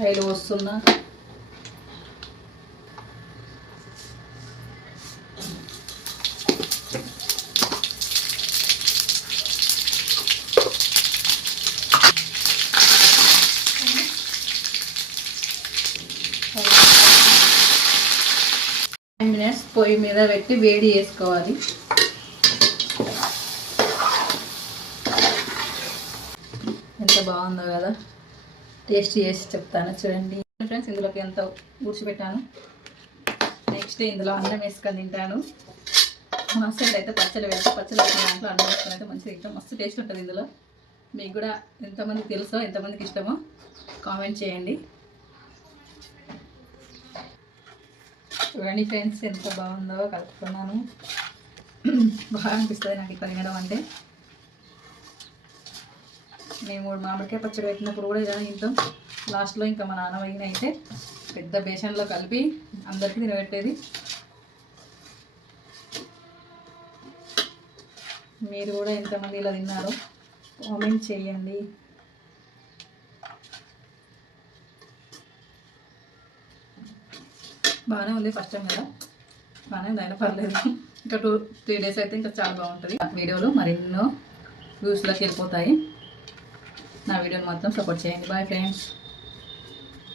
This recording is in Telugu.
ఆయిల్ పోస్తున్నా. మినిట్స్ పొయ్యి మీద పెట్టి వేడి చేసుకోవాలి. ఎంత బాగుందో కదా, టేస్ట్ చేసి చెప్తాను చూడండి ఫ్రెండ్స్. ఇందులోకి ఎంత ఊడ్చిపెట్టాను. నెక్స్ట్ ఇందులో అన్నం వేసుకొని తింటాను. మా సైడ్ అయితే పచ్చడి పెట్టిన దాంట్లో అన్నం వేసుకొని అయితే మంచిగా తింటాం. మస్తు టేస్ట్ ఉంటుంది ఇందులో. మీకు కూడా ఎంతమందికి తెలుసో, ఎంతమందికి ఇష్టమో కామెంట్ చేయండి. చూడండి ఫ్రెండ్స్ ఎంత బాగుందో, కలుపుకున్నాను. బాగా అనిపిస్తుంది నాకు ఇట్లా తినడం అంటే. మేము మామిడికాయ పచ్చడి పెట్టినప్పుడు కూడా ఇలా తింటాం. లాస్ట్లో ఇంకా మా నాన్న వైన అయితే పెద్ద బేసన్లో కలిపి అందరికీ తినబెట్టేది. మీరు కూడా ఎంతమంది ఇలా తిన్నారో కామెంట్ చేయండి. బాగానే ఉంది, ఫస్ట్ టైం కదా, బాగానే ఉంది, అయినా పర్లేదు. ఇంకా 2-3 డేస్ అయితే ఇంకా చాలా బాగుంటుంది. వీడియోలు మరెన్నో వ్యూస్లోకి వెళ్ళిపోతాయి. నా వీడియోని మాత్రం సపోర్ట్ చేయండి. Bye friends.